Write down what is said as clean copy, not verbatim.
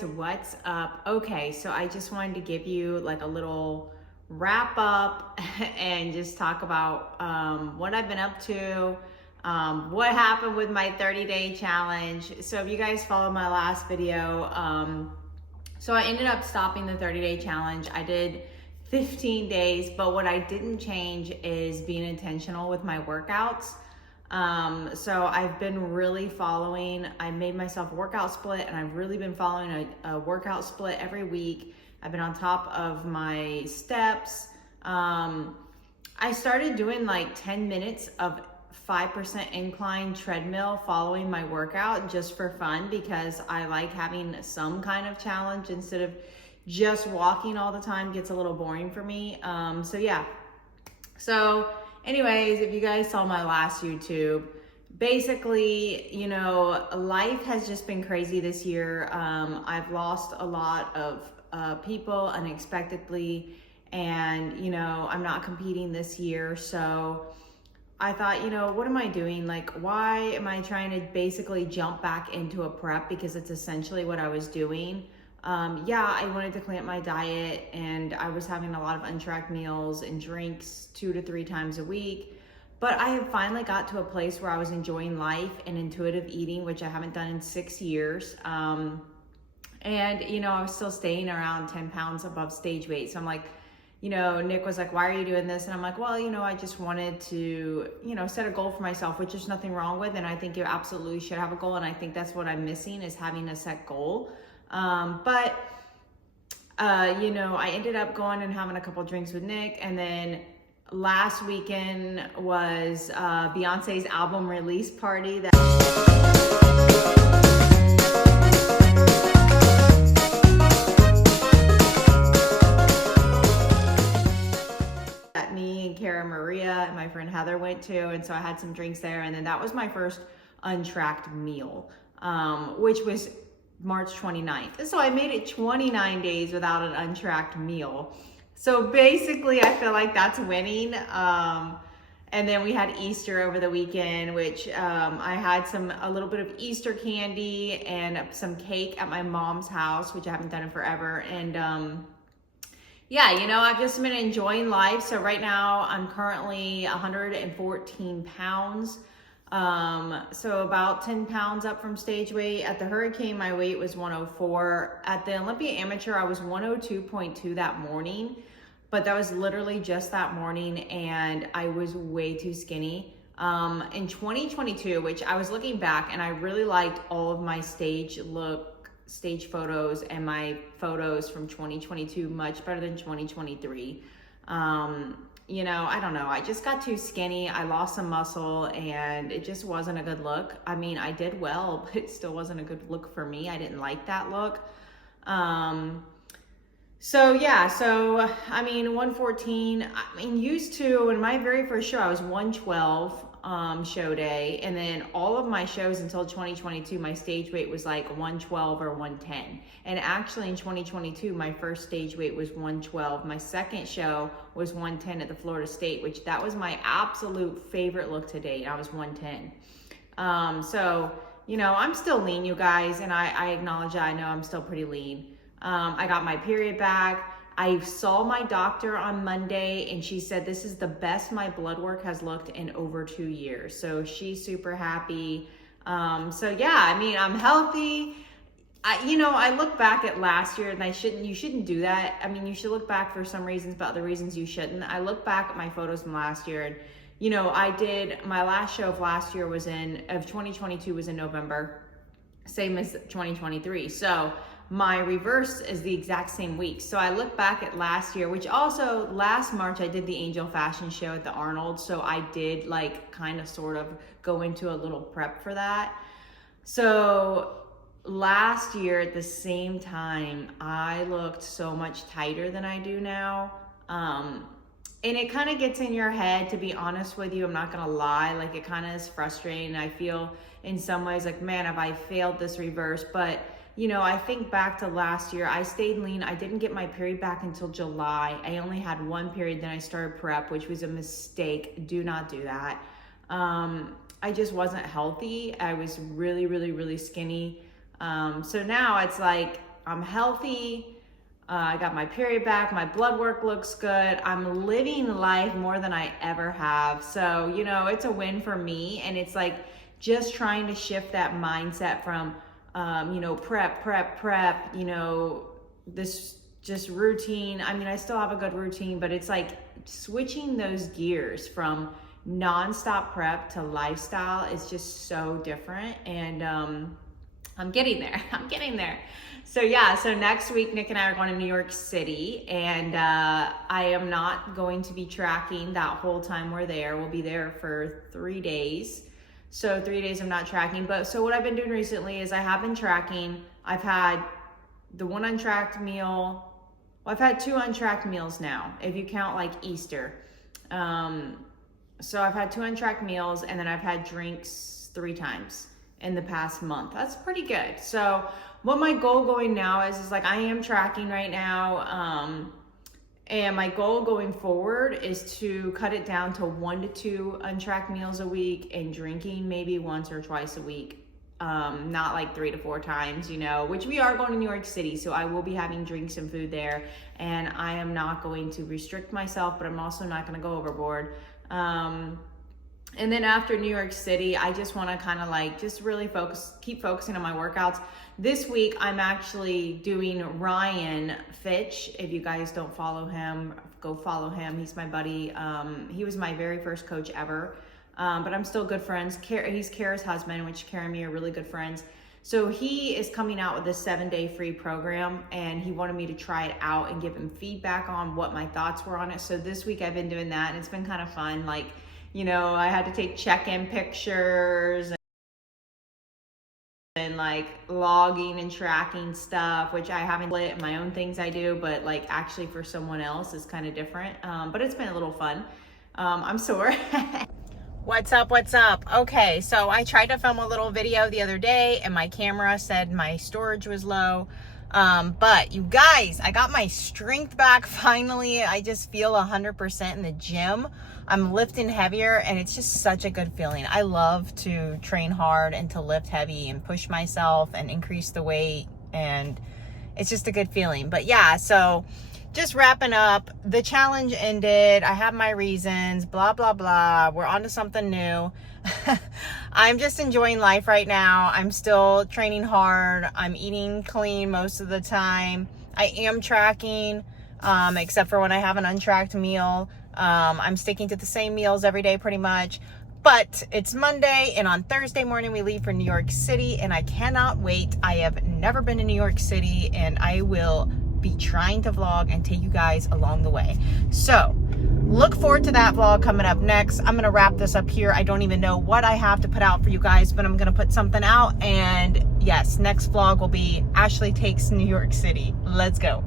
guys, what's up? Okay, so I just wanted to give you like a little wrap up and just talk about what I've been up to, what happened with my 30-day challenge. So if you guys followed my last video, so I ended up stopping the 30-day challenge. I did 15 days, but what I didn't change is being intentional with my workouts. So I've been really following, I made myself a workout split, and I've really been following a workout split every week. I've been on top of my steps. I started doing like 10 minutes of 5% incline treadmill following my workout just for fun, because I like having some kind of challenge instead of just walking all the time. Gets a little boring for me. So yeah. So anyways, if you guys saw my last YouTube, basically, you know, life has just been crazy this year. I've lost a lot of people unexpectedly, and, you know, I'm not competing this year. So I thought, you know, what am I doing? Like, why am I trying to basically jump back into a prep? Because it's essentially what I was doing. Yeah, I wanted to clean up my diet, and I was having a lot of untracked meals and drinks 2 to 3 times a week. But I have finally got to a place where I was enjoying life and intuitive eating, which I haven't done in 6 years. And, you know, I was still staying around 10 pounds above stage weight. So I'm like, you know, Nick was like, why are you doing this? And I'm like, well, you know, I just wanted to, you know, set a goal for myself, which there's nothing wrong with. And I think you absolutely should have a goal. And I think that's what I'm missing, is having a set goal. You know, I ended up going and having a couple drinks with Nick. And then last weekend was Beyonce's album release party. That me and Cara Maria and my friend Heather went to, and so I had some drinks there, and then that was my first untracked meal, which was March 29th. So I made it 29 days without an untracked meal. So basically I feel like that's winning. And then we had Easter over the weekend, which I had a little bit of Easter candy and some cake at my mom's house, which I haven't done in forever. And yeah, you know, I've just been enjoying life. So right now I'm currently 114 pounds. So about 10 pounds up from stage weight. At the Hurricane, my weight was 104. At the Olympia Amateur, I was 102.2 that morning, but that was literally just that morning, and I was way too skinny. In 2022, which I was looking back, and I really liked all of my stage photos and my photos from 2022 much better than 2023. You know, I don't know. I just got too skinny. I lost some muscle, and it just wasn't a good look. I mean, I did well, but it still wasn't a good look for me. I didn't like that look. So yeah, so I mean, 114, I mean, used to, in my very first show, I was 112 show day, and then all of my shows until 2022, my stage weight was like 112 or 110. And actually in 2022, my first stage weight was 112. My second show was 110 at the Florida State, which that was my absolute favorite look to date. I was 110. So, you know, I'm still lean, you guys, and I acknowledge that. I know I'm still pretty lean. I got my period back. I saw my doctor on Monday, and she said this is the best my blood work has looked in over 2 years. So she's super happy. So yeah, I mean, I'm healthy. You know, I look back at last year, and you shouldn't do that. I mean, you should look back for some reasons, but other reasons you shouldn't. I look back at my photos from last year, and, you know, my last show of last year of 2022 was in November, same as 2023. So my reverse is the exact same week. So I look back at last year, which also last March I did the Angel Fashion Show at the Arnold. So I did like kind of sort of go into a little prep for that. So last year at the same time, I looked so much tighter than I do now. And it kind of gets in your head, to be honest with you. I'm not gonna lie, like it kind of is frustrating. I feel in some ways like, man, have I failed this reverse? But you know, I think back to last year, I stayed lean. I didn't get my period back until July. I only had one period, then I started prep, which was a mistake. Do not do that. I just wasn't healthy. I was really, really, really skinny. So now it's like, I'm healthy. I got my period back. My blood work looks good. I'm living life more than I ever have. So, you know, it's a win for me. And it's like just trying to shift that mindset from, you know, prep, you know, this just routine. I mean, I still have a good routine, but it's like switching those gears from nonstop prep to lifestyle is just so different. And I'm getting there. I'm getting there. So yeah, so next week, Nick and I are going to New York City, and I am not going to be tracking that whole time we're there. We'll be there for 3 days. So 3 days I'm not tracking. But so what I've been doing recently is I have been tracking. I've had the one untracked meal. Well, I've had 2 untracked meals now, if you count like Easter. So I've had 2 untracked meals, and then I've had drinks 3 times in the past month. That's pretty good. So what my goal going now is like I am tracking right now. And my goal going forward is to cut it down to 1 to 2 untracked meals a week and drinking maybe once or twice a week. Not like 3 to 4 times, you know, which we are going to New York City. So I will be having drinks and food there, and I am not going to restrict myself, but I'm also not going to go overboard. And then after New York City, I just want to kind of like just really keep focusing on my workouts. This week, I'm actually doing Ryan Fitch. If you guys don't follow him, go follow him. He's my buddy. He was my very first coach ever. But I'm still good friends. He's Kara's husband, which Kara and me are really good friends. So he is coming out with a 7-day free program, and he wanted me to try it out and give him feedback on what my thoughts were on it. So this week I've been doing that, and it's been kind of fun. Like, you know, I had to take check-in pictures and like logging and tracking stuff, which I haven't lit in my own things I do, but like actually for someone else is kind of different. But it's been a little fun. I'm sore. What's up? Okay, so I tried to film a little video the other day and my camera said my storage was low. But you guys, I got my strength back finally. I just feel 100% in the gym. I'm lifting heavier, and it's just such a good feeling. I love to train hard and to lift heavy and push myself and increase the weight, and it's just a good feeling. But yeah, so just wrapping up, the challenge ended. I have my reasons, blah, blah, blah. We're on to something new. I'm just enjoying life right now. I'm still training hard. I'm eating clean most of the time. I am tracking, except for when I have an untracked meal. I'm sticking to the same meals every day pretty much. But it's Monday, and on Thursday morning we leave for New York City, and I cannot wait. I have never been to New York City, and I will be trying to vlog and take you guys along the way. So look forward to that vlog coming up next. I'm gonna wrap this up here. I don't even know what I have to put out for you guys, but I'm gonna put something out. And yes, next vlog will be Ashley Takes New York City. Let's go.